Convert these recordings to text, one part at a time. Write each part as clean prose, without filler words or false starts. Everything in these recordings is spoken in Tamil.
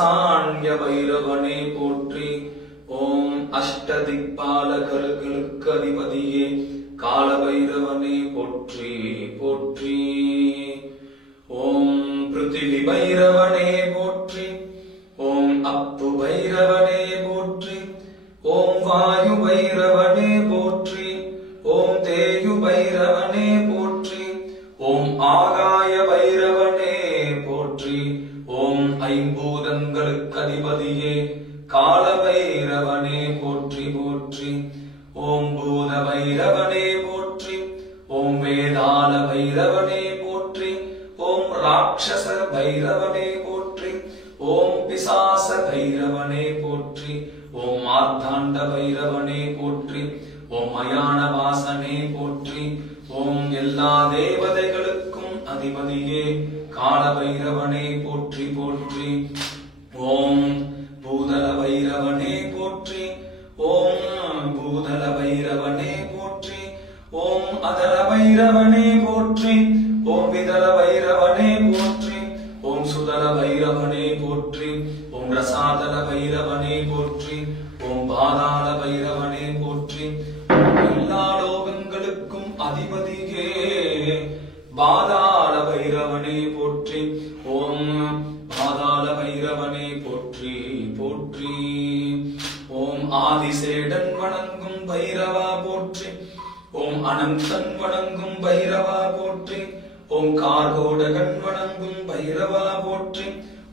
ஈசான்ய பைரவனே போற்றி. ஓம் அஷ்டதிக்பாலகர்களுக்கு அதிபதியே கால பைரவனே போற்றி போற்றி. ஓம் பிருத்திவி பைரவனே போற்றி. ஓம் அப்பு பைரவனே போற்றி. ஓம் வாயு பைரவனே போற்றி. ஓம் தேயு பைரவனே போற்றி. ஓம் ஆகாய பைரவனே போற்றி. ஓம் ஐம்பூதங்களுக்கு அதிபதியே கால பைரவனே போற்றி போற்றி. ஓம் பூத பைரவனே போற்றி. ஓம் வேதாள பைரவனே போற்றி. ஓம் ராட்சச பைரவனே போற்றி. ஓம் பிசாச பைரவனே போற்றி. ஓம் மார்த்தாண்ட பைரவனே போற்றி. ஓம் மயான வாசனே போற்றி. ஓம் எல்லா தேவதைகளுக்கும் அதிபதியே கால பைரவனே போற்றி போற்றி. ஓம் பூதல பைரவனே போற்றி. ஓம் பூதல பைரவனே போற்றி. ஓம் அதல பைரவனே போற்றி. ஓம் விதல பைரவனே போற்றி. ஓம் சுதல பைரவனே போற்றி. ஓம் ரசாதல பைரவனே போற்றி. ஓம் பாதாள பைரவனே போற்றி. எல்லா லோகங்களுக்கும் அதிபதியே பாதாள பைரவனே போற்றி. ஓம் பாதாள பைரவனே போற்றி போற்றி. ஓம் ஆதிசேடன் வணங்கும் பைரவா போற்றி. ஓம் அனந்தன் வணங்கும் பைரவா போற்றி. ஓம் கார்கோடகன் வணங்கும் பைரவா போற்றி.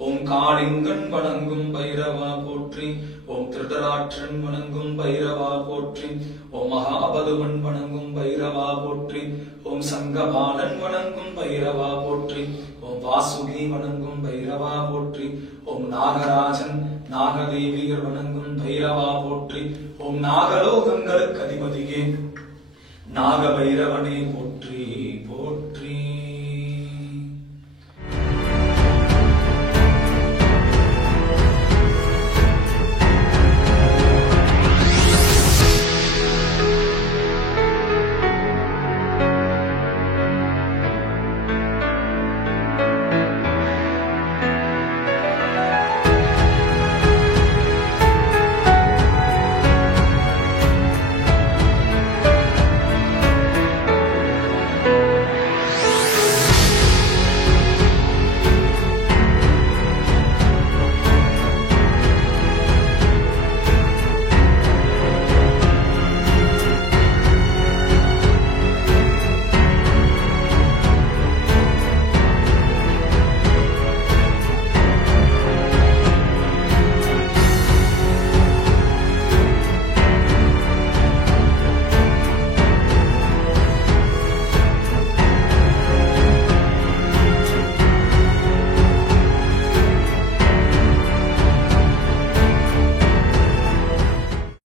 ஓம் காளிங்கன் வணங்கும் பைரவா போற்றி. ஓம் திருதராட்சன் வணங்கும் பைரவா போற்றி. ஓம் மகாபதுமன் வணங்கும் பைரவா போற்றி. ஓம் சங்கபாலன் வணங்கும் பைரவா போற்றி. ஓம் வாசுகி வணங்கும் பைரவா போற்றி. ஓம் நாகராஜன் நாகதேவியர் வணங்கும் பைரவா போற்றி. ஓம் நாகலோகங்களுக்கு அதிபதியே நாக பைரவனே போற்றி போற்றி.